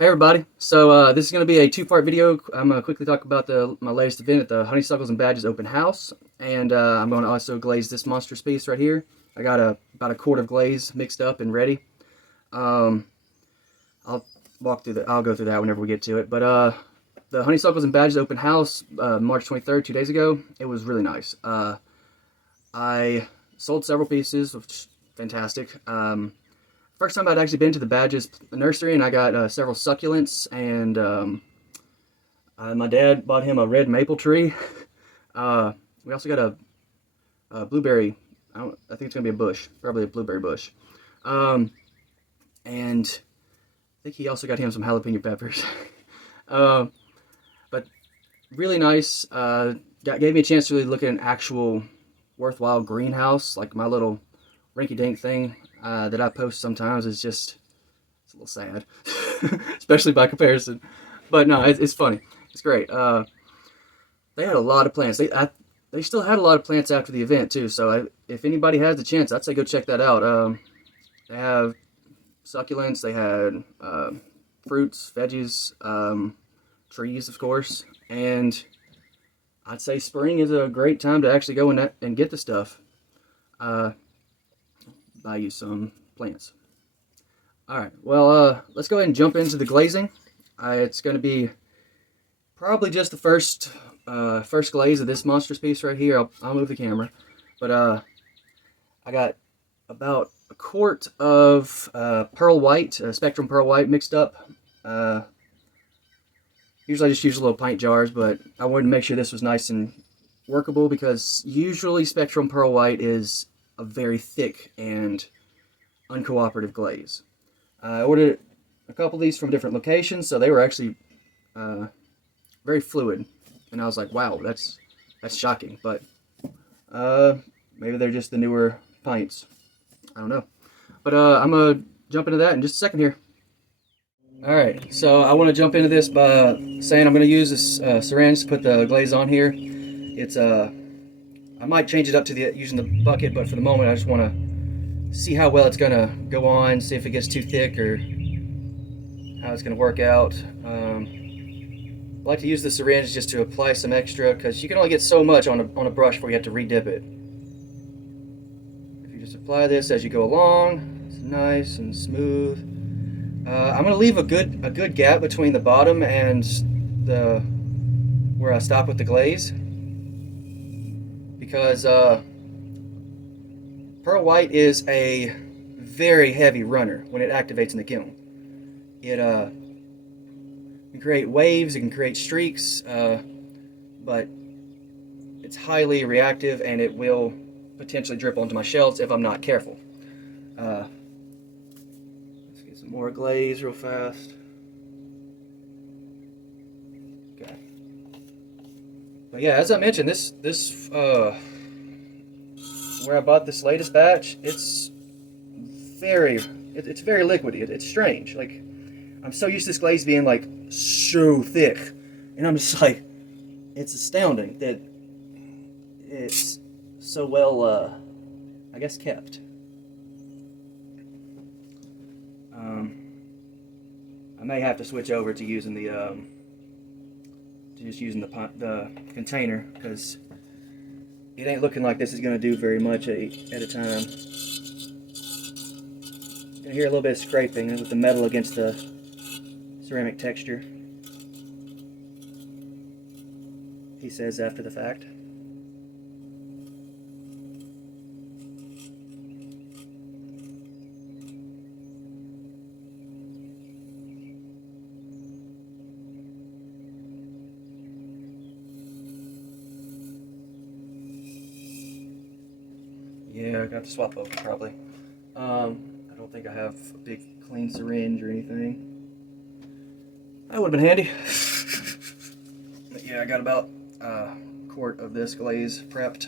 Hey everybody, so this is going to be a two-part video. I'm going to quickly talk about my latest event at the Honeysuckles and Badges open house, and I'm going to also glaze this monstrous piece right here. I got about a quart of glaze mixed up and ready. Um, I'll I'll go through that whenever we get to it. But the Honeysuckles and Badges open house, March 23rd, 2 days ago, it was really nice. I sold several pieces, which is fantastic. First time I'd actually been to the Badges nursery, and I got several succulents, and my dad bought him a red maple tree. We also got a blueberry. I think it's gonna be a bush, probably a blueberry bush. And I think he also got him some jalapeno peppers. But really nice. Gave me a chance to really look at an actual worthwhile greenhouse, like my little rinky-dink thing that I post sometimes is just, it's a little sad, especially by comparison. But no, it's funny. It's great. They had a lot of plants. They still had a lot of plants after the event too. So if anybody has the chance, I'd say go check that out. They have succulents. They had fruits, veggies, trees, of course, and I'd say spring is a great time to actually go and get the stuff. Buy you some plants. Alright, well, let's go ahead and jump into the glazing. It's going to be probably just the first glaze of this monstrous piece right here. I'll move the camera. But I got about a quart of pearl white, spectrum pearl white mixed up. Usually I just use little pint jars, but I wanted to make sure this was nice and workable because usually spectrum pearl white is a very thick and uncooperative glaze. I ordered a couple of these from different locations, so they were actually very fluid, and I was like, wow, that's shocking, but maybe they're just the newer pints. I don't know. But I'm going to jump into that in just a second here. Alright, so I want to jump into this by saying I'm going to use this syringe to put the glaze on here. It's I might change it up to using the bucket, but for the moment I just want to see how well it's going to go on, see if it gets too thick or how it's going to work out. I like to use the syringe just to apply some extra because you can only get so much on a brush before you have to redip it. If you just apply this as you go along, it's nice and smooth. I'm going to leave a good gap between the bottom and where I stop with the glaze, because pearl white is a very heavy runner when it activates in the kiln. It can create waves, it can create streaks, but it's highly reactive and it will potentially drip onto my shelves if I'm not careful. Let's get some more glaze real fast. Okay. But yeah, as I mentioned, this where I bought this latest batch, it's very liquidy. It's strange. Like, I'm so used to this glaze being like so thick, and I'm just like, it's astounding that it's so well, I guess, kept. I may have to switch over to using the container because it ain't looking like this is going to do very much at a time. You can hear a little bit of scraping with the metal against the ceramic texture, he says after the fact. Yeah, I got to swap over probably. I don't think I have a big clean syringe or anything. That would have been handy. But yeah, I got about a quart of this glaze prepped.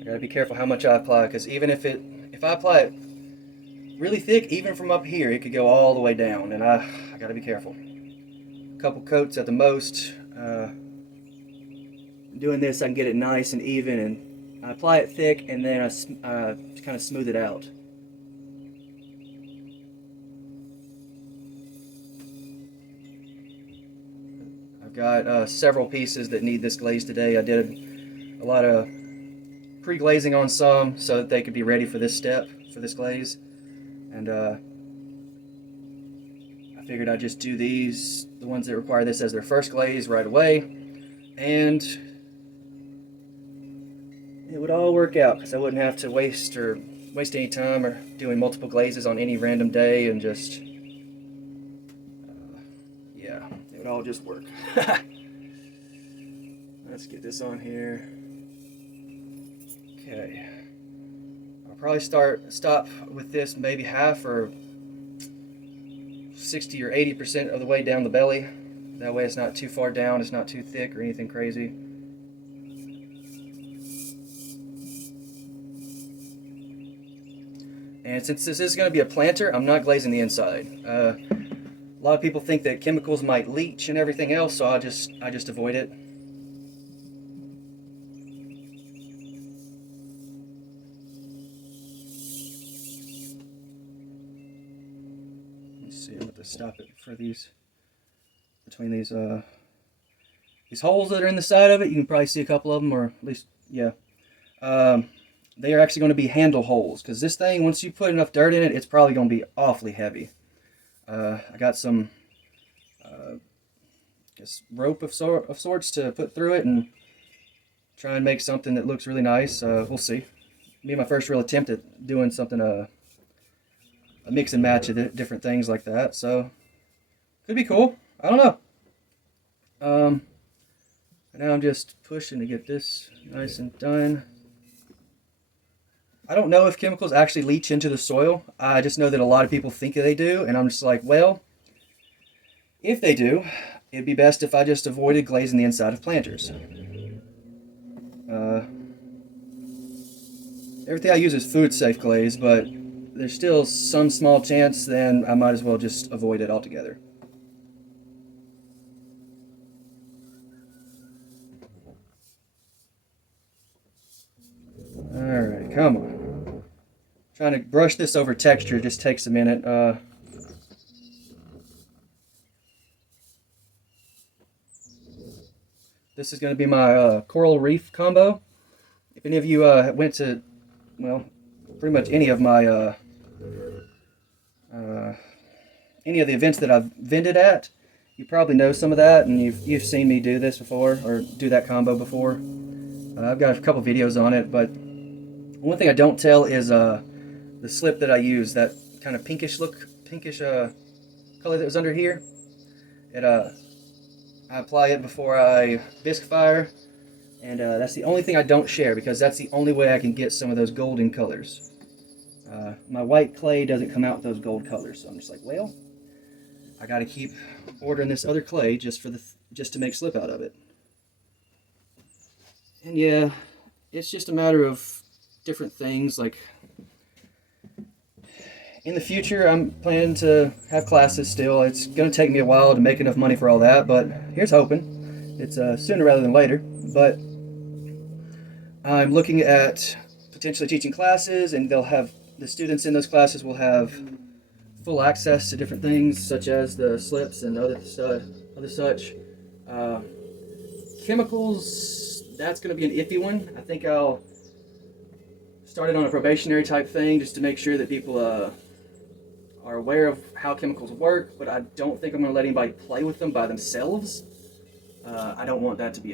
I gotta be careful how much I apply, because even if I apply it really thick, even from up here, it could go all the way down, and I gotta be careful. A couple coats at the most. doing this, I can get it nice and even, and I apply it thick, and then I kind of smooth it out. I've got several pieces that need this glaze today. I did a lot of pre-glazing on some so that they could be ready for this step, for this glaze. And I figured I'd just do these, the ones that require this as their first glaze right away. And it would all work out because I wouldn't have to waste any time or doing multiple glazes on any random day, and just yeah, it would all just work. Let's get this on here. Okay, I'll probably stop with this maybe half or 60 or 80% of the way down the belly. That way it's not too far down, it's not too thick or anything crazy. And since this is going to be a planter, I'm not glazing the inside. A lot of people think that chemicals might leach and everything else, so I just avoid it. Let's see, I'm going to stop it for between these holes that are in the side of it. You can probably see a couple of them, or at least, yeah. They are actually going to be handle holes, because this thing, once you put enough dirt in it, it's probably going to be awfully heavy. I got some rope of sorts to put through it and try and make something that looks really nice. We'll see. Be my first real attempt at doing something, a mix and match of different things like that. So could be cool. I don't know. Now I'm just pushing to get this nice and done. I don't know if chemicals actually leach into the soil. I just know that a lot of people think they do, and I'm just like, well, if they do, it'd be best if I just avoided glazing the inside of planters. Everything I use is food-safe glaze, but there's still some small chance, then I might as well just avoid it altogether. Alright, come on. Trying to brush this over texture just takes a minute. This is going to be my Coral Reef combo. If any of you went to, well, pretty much any of my any of the events that I've vended at, you probably know some of that, and you've seen me do this before, or do that combo before. I've got a couple videos on it, but one thing I don't tell is the slip that I use, that kind of pinkish color that was under here. I apply it before I bisque fire, and that's the only thing I don't share, because that's the only way I can get some of those golden colors. My white clay doesn't come out with those gold colors, so I'm just like, well, I got to keep ordering this other clay just to make slip out of it. And yeah, it's just a matter of different things. Like, in the future, I'm planning to have classes still. It's going to take me a while to make enough money for all that, but here's hoping. It's sooner rather than later. But I'm looking at potentially teaching classes, and the students in those classes will have full access to different things, such as the slips and other such. Chemicals, that's going to be an iffy one. I think I'll start it on a probationary type thing, just to make sure that people are aware of how chemicals work, but I don't think I'm going to let anybody play with them by themselves. I don't want that to be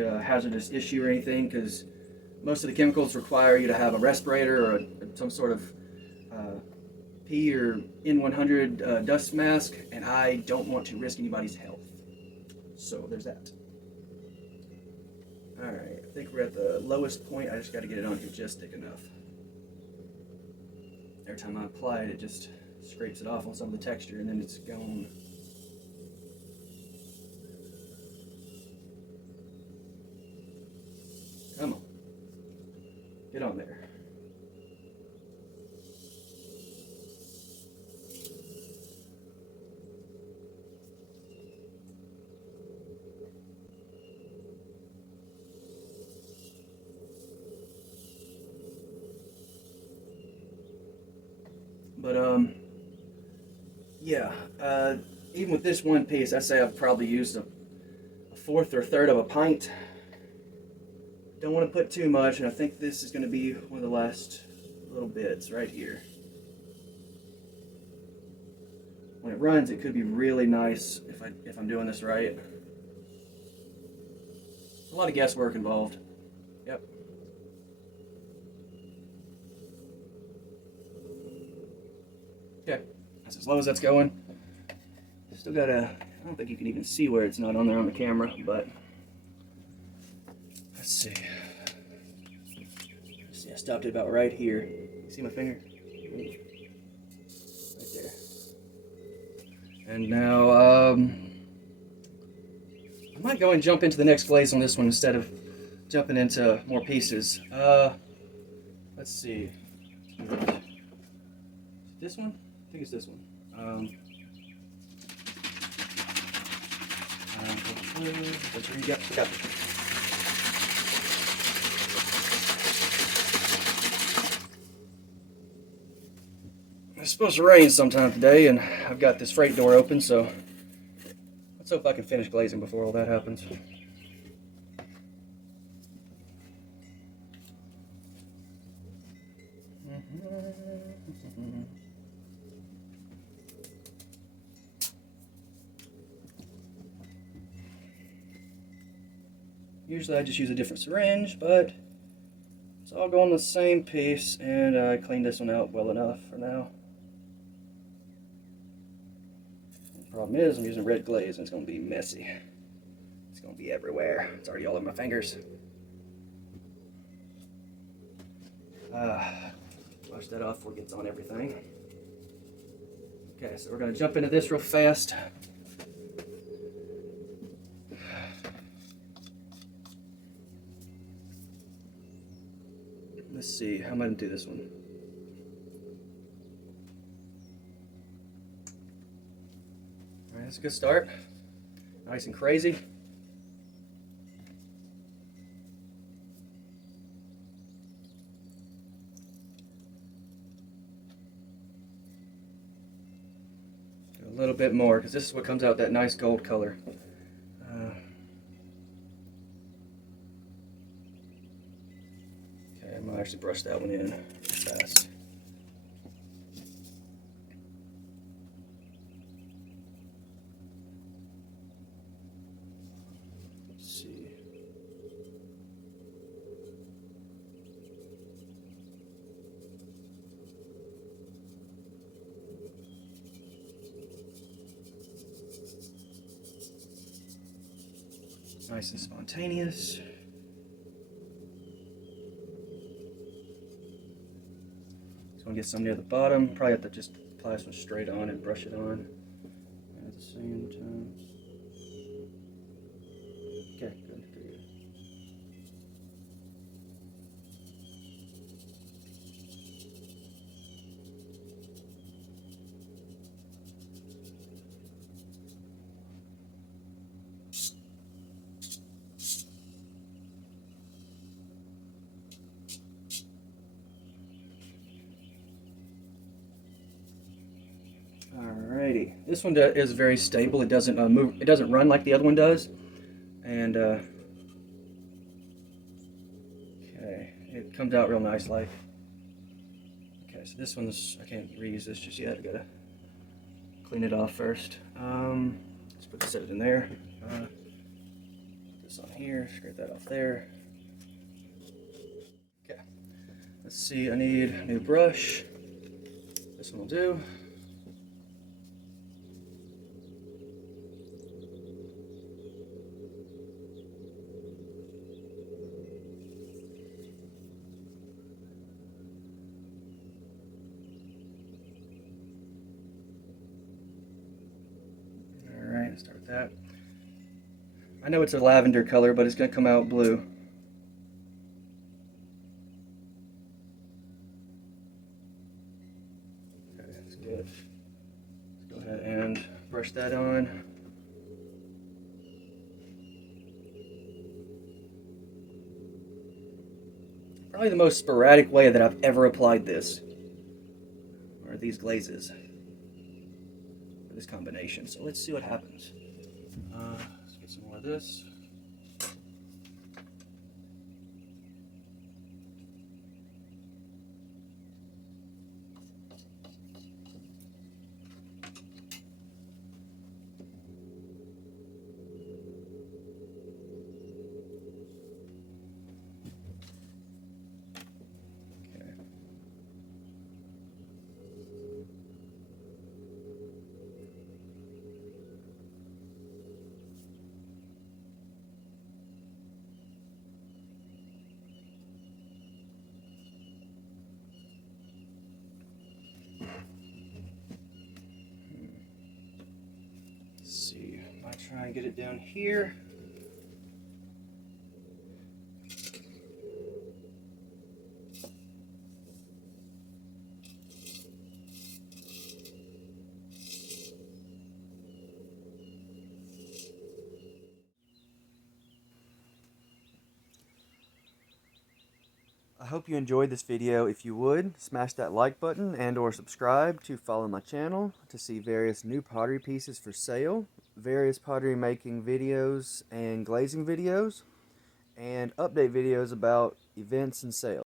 a hazardous issue or anything, because most of the chemicals require you to have a respirator or some sort of P or N100 dust mask, and I don't want to risk anybody's health. So there's that. Alright, I think we're at the lowest point. I just got to get it on here just thick enough. Every time I apply it, it just scrapes it off on some of the texture, and then it's gone. Come on. Get on there. yeah, even with this one piece, I say I've probably used a fourth or third of a pint. Don't want to put too much, and I think this is going to be one of the last little bits right here. When it runs, it could be really nice if I'm doing this right. A lot of guesswork involved. Yep. Okay, that's as low as that's going. Still gotta, I don't think you can even see where it's not on there on the camera, but let's see. Let's see, I stopped it about right here. See my finger? Right there. And now, I might go and jump into the next glaze on this one instead of jumping into more pieces. Let's see. This one? I think it's this one. That's where you got. It's supposed to rain sometime today, and I've got this freight door open, so let's hope I can finish glazing before all that happens. Usually I just use a different syringe, but it's all going the same piece, and I cleaned this one out well enough for now. The problem is I'm using red glaze, and it's going to be messy. It's going to be everywhere. It's already all over my fingers. Wash that off before it gets on everything. Okay, so we're going to jump into this real fast. Let's see, how am I going to do this one? Alright, that's a good start. Nice and crazy. Do a little bit more, because this is what comes out that nice gold color. Okay, I might actually brush that one in fast. Nice and spontaneous. Just want to get some near the bottom. Probably have to just apply this one straight on and brush it on at the same time. Okay, good, good, good. Alrighty, this one is very stable. It doesn't move. It doesn't run like the other one does, and okay, it comes out real nice. Like, okay, so this one's I can't reuse this just yet. I gotta clean it off first. Set it in there. Put this on here. Scrape that off there. Okay. Let's see. I need a new brush. This one will do. Start with that. I know it's a lavender color, but it's going to come out blue. Okay, that's good. Let's go ahead and brush that on. Probably the most sporadic way that I've ever applied this are these glazes. combination. So let's see what happens. Let's get some more of this. See, I might try and get it down here. I hope you enjoyed this video. If you would, smash that like button and or subscribe to follow my channel to see various new pottery pieces for sale, various pottery making videos and glazing videos, and update videos about events and sales.